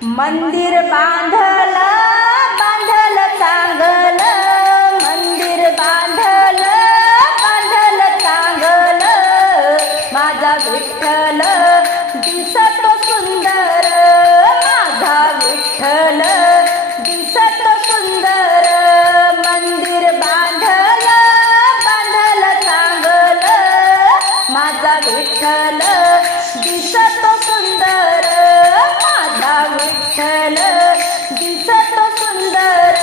मंदिर बांधल बांधल चांगल, मंदिर बांधल बांधल चांगल, माझा विठ्ठल दिसतो सुंदर, माझा विठ्ठल दिसतो सुंदर। मंदिर बांधल बांधल चांगल, माझा विठ्ठल दिसतो सुंदर, माझा विठ्ठल दिसतो सुंदर।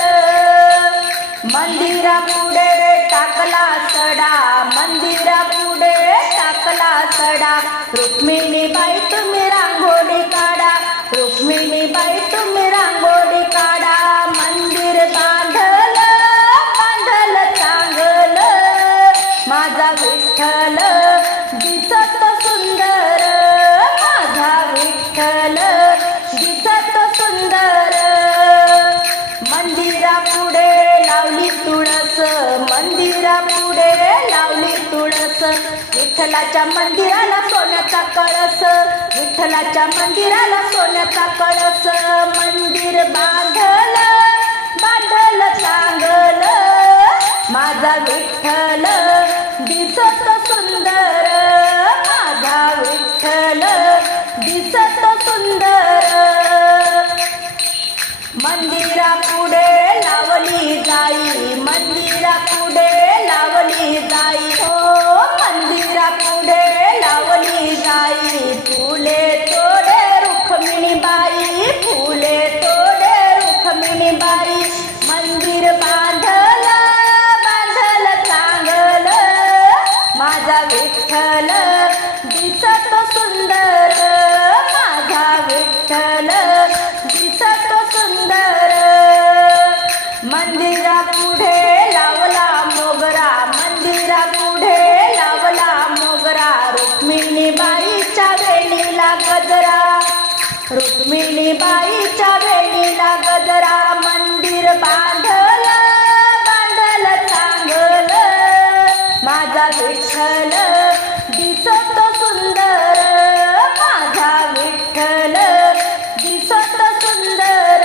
मंदिरापुढे टाकला सडा, मंदिरापुढे टाकला सडा, रुक्मिणीबाई तुम्ही रांगोळी काढा, रुक्मिणीबाई तुम्ही रांगोळी काढा। मंदिर बांधल बांधल चांगल, माझा विठ्ठल दिसतो सुंदर, माझा विठ्ठल दिसतो सुंदर। मंदिरापुढे लावली तुळस, मंदिरापुढे लावली तुळस, विठ्ठलाच्या मंदिराला सोन्याचा कळस, विठ्ठलाच्या मंदिराला सोन्याचा कळस। मंदिर बांधल बांधल चांगल, माझा विठ्ठल दिसतो सुंदर, माझा विठ्ठल दिसतो सुंदर। मंदिरापुढे लावली जाई, मंदिरापुढे लावली जाई, हो मंदिरापुढे लावली जाई, फुले तोडे रुक्मिणीबाई, फुले तोडे रुक्मिणीबाई। मंदिर बांधल बांधल चांगल, माझा विठ्ठल दिसतो सुंदर, माझा विठ्ठल दिसतो सुंदर। मंदिरापुढे लावला मोगरा, मंदिरापुढे लावला मोगरा, रुक्मिणीबाईच्या वेणीला गजरा, रुक्मिणीबाईच्या वेणीला गजरा। मंदिर बांधल बांधल चांगल, माझा विठ्ठल दिसतो सुंदर, माझा विठ्ठल दिसतो सुंदर।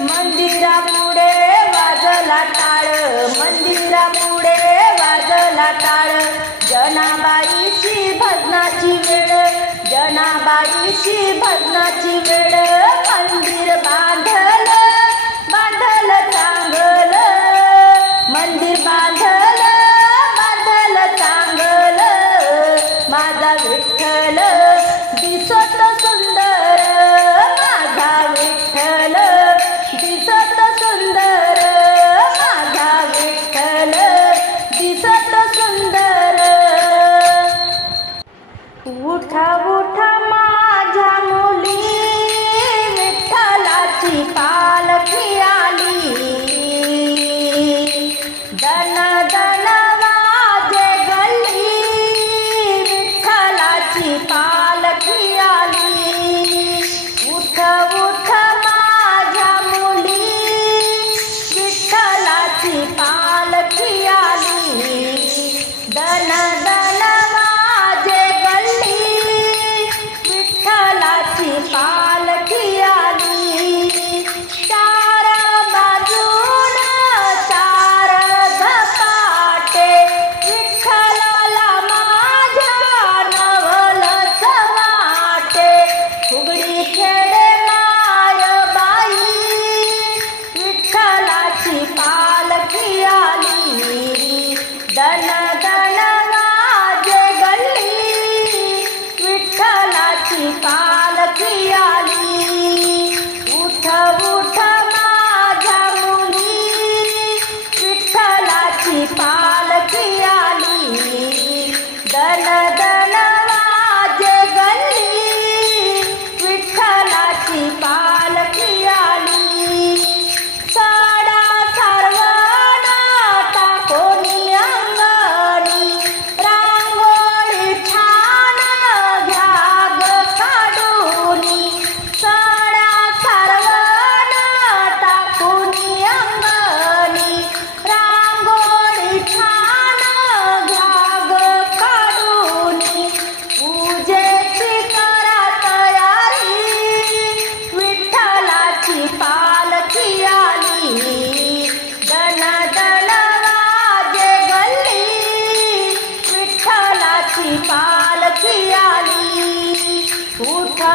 मंदिरापुढे वाजला टाळ, मंदिरापुढे वाजला टाळ, जनाबाईची भजनाची वेळ, जनाबाईची भजनाची वेळ। मंदिर बांधल बांधल चांगल, मंदिर बांधल बांधल चांगल, माझा विठ्ठल दिसतो सुंदर, माझा विठ्ठल दिसतो सुंदर, माझा विठ्ठल दिसतो सुंदर। उठा उठा माझ्या मुली, विठ्ठलाची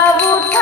उठ